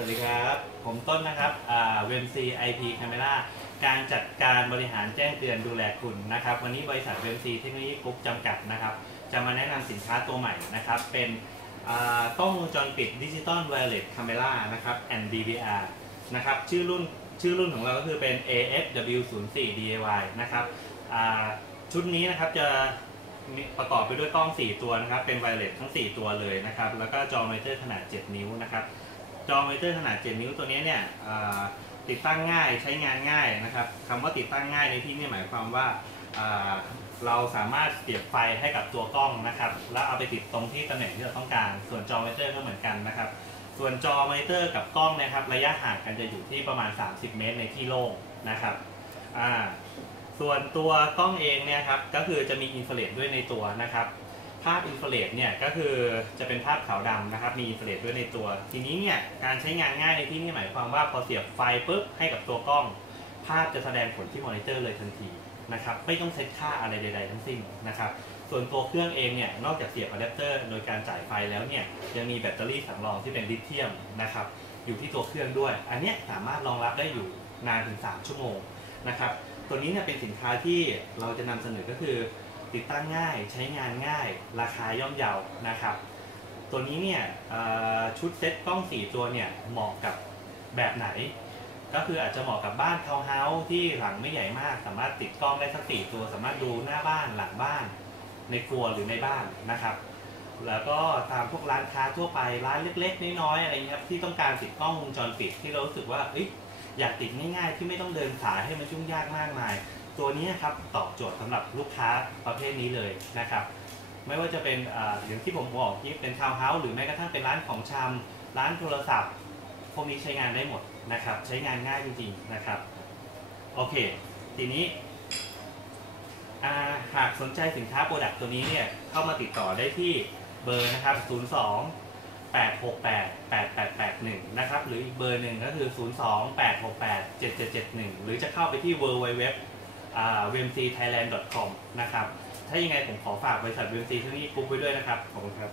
สวัสดีครับ ผมต้นนะครับเวมซีไอพีแคมเมราการจัดการบริหารแจ้งเตือนดูแลคุณนะครับ วันนี้บริษัทเวมซีเทคโนโลยีกรุ๊ปจำกัดนะครับ จะมาแนะนำสินค้าตัวใหม่นะครับ เป็นกล้องวงจรปิดดิจิตอลไวเลสคาเมรานะครับ and DVR นะครับ ชื่อรุ่นชื่อรุ่นของเราก็คือเป็น AFW04 DIY นะครับชุดนี้นะครับจะประกอบไปด้วยกล้อง 4 ตัวนะครับ เป็นไวเลสทั้ง 4 ตัวเลยนะครับ แล้วก็จอมอนิเตอร์ขนาด 7 นิ้วนะครับ จอมอนิเตอร์ขนาด 7 นิ้วตัวนี้เนี่ยติดตั้งง่ายใช้งานง่ายนะครับคำว่าติดตั้งง่ายในที่นี่หมายความว่าเราสามารถเสียบไฟให้กับตัวกล้องนะครับ แล้วเอาไปติดตรงที่ตำแหน่งที่เราต้องการ ส่วนจอมอนิเตอร์ก็เหมือนกันนะครับ ส่วนจอมอนิเตอร์กับกล้องนะครับ ระยะห่างกันจะอยู่ที่ประมาณ 30 เมตรในที่โล่งนะครับส่วนตัวกล้องเองเนี่ยครับก็คือจะมีอินฟราเรดด้วยในตัวนะครับ ภาพอินฟราเรดเนี่ยก็คือจะเป็นภาพขาวดำนะครับ มีอินฟราเรดด้วยในตัว ทีนี้เนี่ยการใช้งานง่ายในที่นี่หมายความว่าพอเสียบไฟปุ๊บให้กับตัวกล้อง ภาพจะแสดงผลที่มอนิเตอร์เลยทันทีนะครับไม่ต้องเซตค่าอะไรใด ๆ ทั้งสิ้นนะครับส่วนตัวเครื่องเองเนี่ยนอกจากเสียบอะแดปเตอร์โดยการจ่ายไฟแล้วเนี่ยยังมีแบตเตอรี่สำรองที่เป็นลิเธียมนะครับอยู่ที่ตัวเครื่องด้วย อันนี้สามารถรองรับได้อยู่นานถึง 3 ชั่วโมงนะครับตัวนี้เนี่ยเป็นสินค้าที่เราจะนำเสนอก็คือ ติดตั้งง่ายใช้งานง่าย ราคาย่อมเยานะครับ ตัวนี้เนี่ยชุดเซ็ตกล้อง 4 ตัวเนี่ยเหมาะกับแบบไหน ก็คืออาจจะเหมาะกับบ้านทาวน์เฮาส์ที่หลังไม่ใหญ่มาก สามารถติดกล้องได้สักสี่ตัว สามารถดูหน้าบ้านหลังบ้าน ในครัวหรือในบ้านนะครับ แล้วก็ตามพวกร้านค้าทั่วไปร้านเล็กๆ น้อยๆอะไรเงี้ยครับที่ต้องการติดกล้องวงจรปิดที่เรารู้สึกว่าอยอยากติดง่ายๆที่ไม่ต้องเดินสายให้มันยุ่งยากมากมาย ตัวนี้ครับตอบโจทย์สำหรับลูกค้าประเภทนี้เลยนะครับ ไม่ว่าจะเป็นออย่างที่ผมบอกที่เป็นทาวน์เฮาส์หรือแม้กระทั่งเป็นร้านของชำร้านโทรศัพท์ พวกนี้ใช้งานได้หมดนะครับ ใช้งานง่ายจริงๆนะครับ โอเค ทีนี้หากสนใจสินค้าโปรดักต์ตัวนี้เนี่ยเข้ามาติดต่อได้ที่เบอร์นะครับ 02 868 8881 นะครับ หรืออีกเบอร์หนึ่งก็คือ 02 868 7771 หรือจะเข้าไปที่ www w m c thailand com นะครับ ถ้ายังไงผมขอฝากบริษัท w m c ที่นี่กรุ๊ปไว้ด้วยนะครับ ขอบคุณครับ